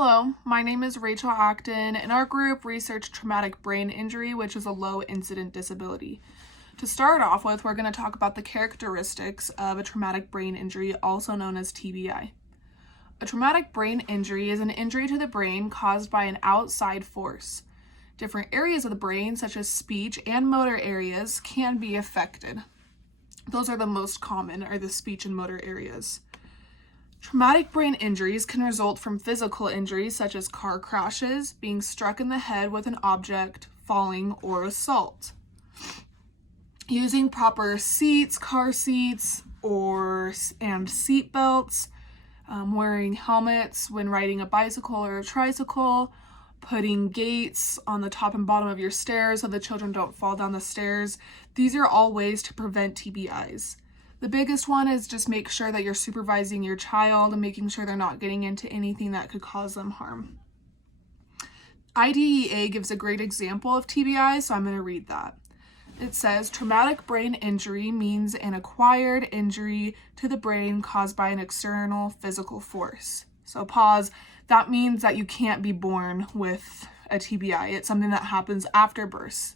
Hello, my name is Rachel Acton, and our group researched traumatic brain injury, which is a low incident disability. To start off with, we're going to talk about the characteristics of a traumatic brain injury, also known as TBI. A traumatic brain injury is an injury to the brain caused by an outside force. Different areas of the brain, such as speech and motor areas, can be affected. Those are the most common, are the speech and motor areas. Traumatic brain injuries can result from physical injuries such as car crashes, being struck in the head with an object, falling, or assault. Using proper seats, car seats, and seat belts, wearing helmets when riding a bicycle or a tricycle, putting gates on the top and bottom of your stairs so the children don't fall down the stairs. These are all ways to prevent TBIs. The biggest one is just make sure that you're supervising your child and making sure they're not getting into anything that could cause them harm. IDEA gives a great example of TBI, so I'm going to read that. It says, traumatic brain injury means an acquired injury to the brain caused by an external physical force. So pause. That means that you can't be born with a TBI. It's something that happens after birth,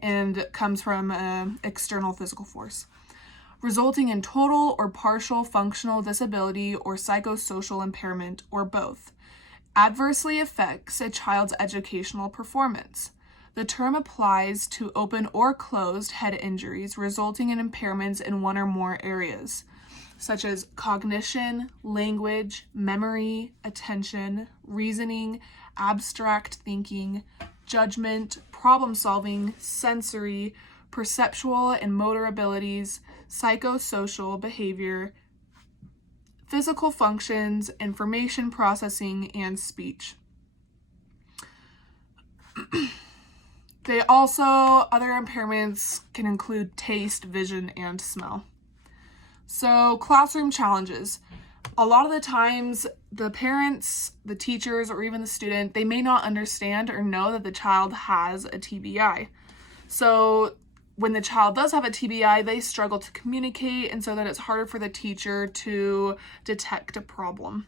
and comes from an external physical force, resulting in total or partial functional disability or psychosocial impairment, or both. Adversely affects a child's educational performance. The term applies to open or closed head injuries resulting in impairments in one or more areas, such as cognition, language, memory, attention, reasoning, abstract thinking, judgment, problem solving, sensory, perceptual and motor abilities, psychosocial behavior, physical functions, information processing, and speech. Other impairments can include taste, vision, and smell. So, classroom challenges. A lot of the times, the parents, the teachers, or even the student, they may not understand or know that the child has a TBI. So, when the child does have a TBI, they struggle to communicate, and so that it's harder for the teacher to detect a problem.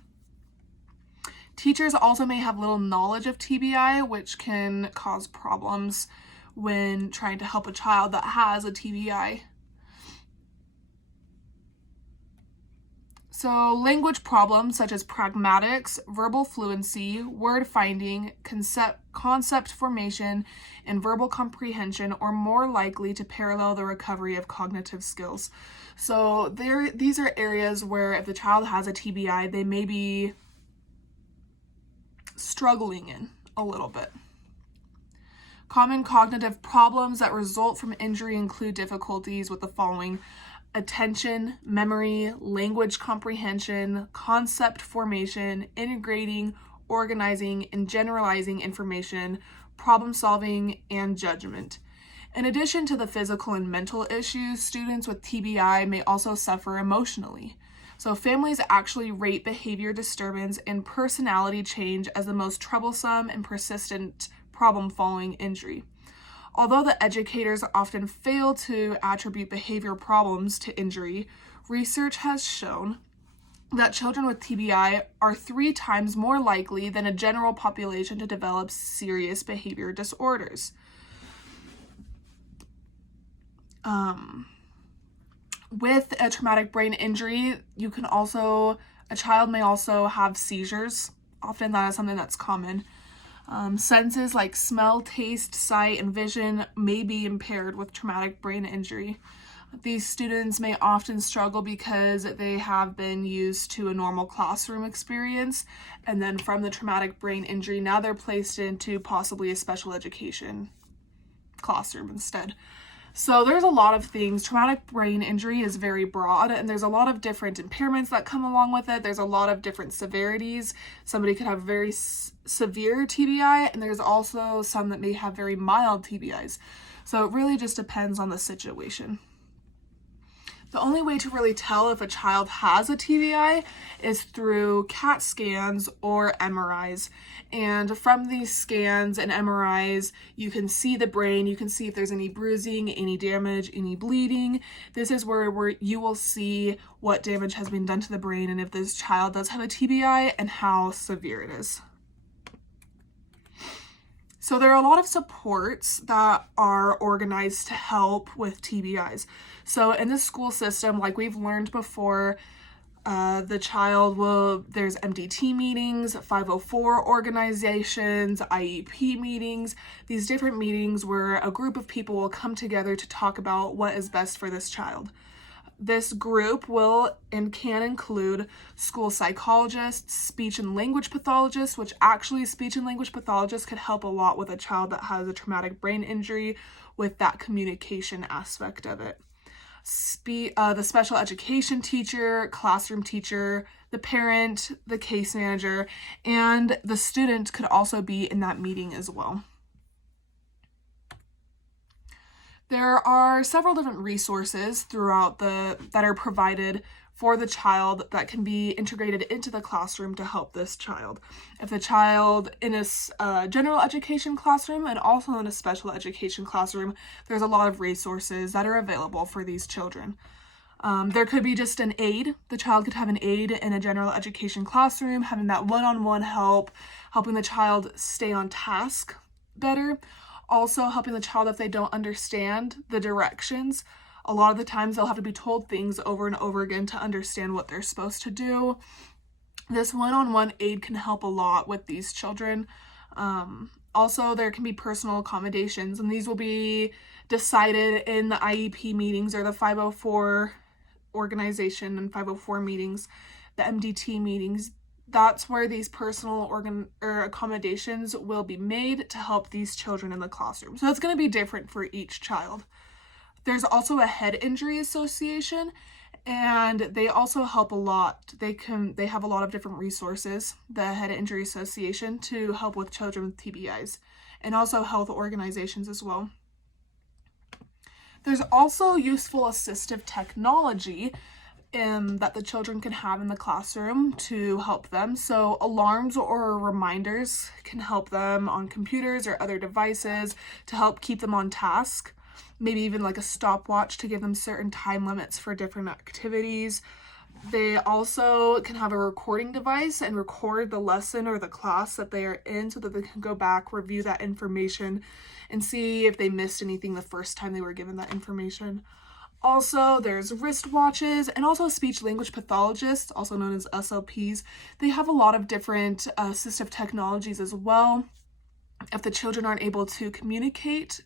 Teachers also may have little knowledge of TBI, which can cause problems when trying to help a child that has a TBI. So, language problems such as pragmatics, verbal fluency, word finding, concept formation, and verbal comprehension are more likely to parallel the recovery of cognitive skills. So, these are areas where if the child has a TBI, they may be struggling in a little bit. Common cognitive problems that result from injury include difficulties with the following: attention, memory, language comprehension, concept formation, integrating, organizing, and generalizing information, problem solving, and judgment. In addition to the physical and mental issues, students with TBI may also suffer emotionally. So families actually rate behavior disturbance and personality change as the most troublesome and persistent problem following injury. Although the educators often fail to attribute behavior problems to injury, research has shown that children with TBI are 3 times more likely than a general population to develop serious behavior disorders. With a traumatic brain injury, a child may also have seizures. Often that is something that's common. Senses like smell, taste, sight, and vision may be impaired with traumatic brain injury. These students may often struggle because they have been used to a normal classroom experience, and then from the traumatic brain injury, now they're placed into possibly a special education classroom instead. So there's a lot of things. Traumatic brain injury is very broad, and there's a lot of different impairments that come along with it. There's a lot of different severities. Somebody could have very severe TBI, and there's also some that may have very mild TBIs. So it really just depends on the situation. The only way to really tell if a child has a TBI is through CAT scans or MRIs. And from these scans and MRIs, you can see the brain, you can see if there's any bruising, any damage, any bleeding. This is where you will see what damage has been done to the brain and if this child does have a TBI and how severe it is. So there are a lot of supports that are organized to help with TBIs. So in the school system, like we've learned before, there's MDT meetings, 504 organizations, IEP meetings, these different meetings where a group of people will come together to talk about what is best for this child. This group will and can include school psychologists, speech and language pathologists, which actually speech and language pathologists could help a lot with a child that has a traumatic brain injury with that communication aspect of it. The special education teacher, classroom teacher, the parent, the case manager, and the student could also be in that meeting as well. There are several different resources that are provided for the child that can be integrated into the classroom to help this child. If the child in a general education classroom and also in a special education classroom, there's a lot of resources that are available for these children. There could be just an aide. The child could have an aide in a general education classroom, having that one-on-one help, helping the child stay on task better. Also helping the child if they don't understand the directions. A lot of the times they'll have to be told things over and over again to understand what they're supposed to do. This one-on-one aid can help a lot with these children. Also, there can be personal accommodations, and these will be decided in the IEP meetings or the 504 organization and 504 meetings, the MDT meetings. That's where these personal accommodations will be made to help these children in the classroom. So it's going to be different for each child. There's also a head injury association, and they also help a lot. They have a lot of different resources, the Head Injury Association, to help with children with TBIs, and also health organizations as well. There's also useful assistive technology that the children can have in the classroom to help them. So alarms or reminders can help them on computers or other devices to help keep them on task. Maybe even like a stopwatch to give them certain time limits for different activities. They also can have a recording device and record the lesson or the class that they are in so that they can go back, review that information, and see if they missed anything the first time they were given that information. Also, there's wristwatches and also speech language pathologists, also known as SLPs. They have a lot of different assistive technologies as well. If the children aren't able to communicate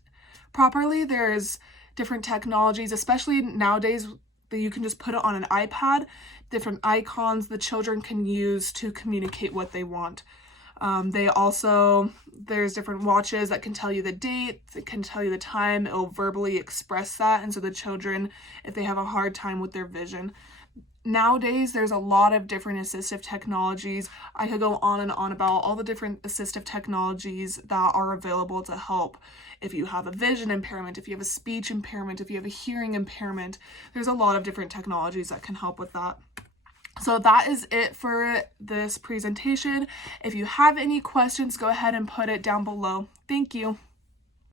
properly, there's different technologies, especially nowadays, that you can just put it on an iPad, different icons the children can use to communicate what they want. There's different watches that can tell you the date, it can tell you the time, it'll verbally express that, and so the children, if they have a hard time with their vision. Nowadays, there's a lot of different assistive technologies. I could go on and on about all the different assistive technologies that are available to help. If you have a vision impairment, if you have a speech impairment, if you have a hearing impairment, there's a lot of different technologies that can help with that. So that is it for this presentation. If you have any questions, go ahead and put it down below. Thank you.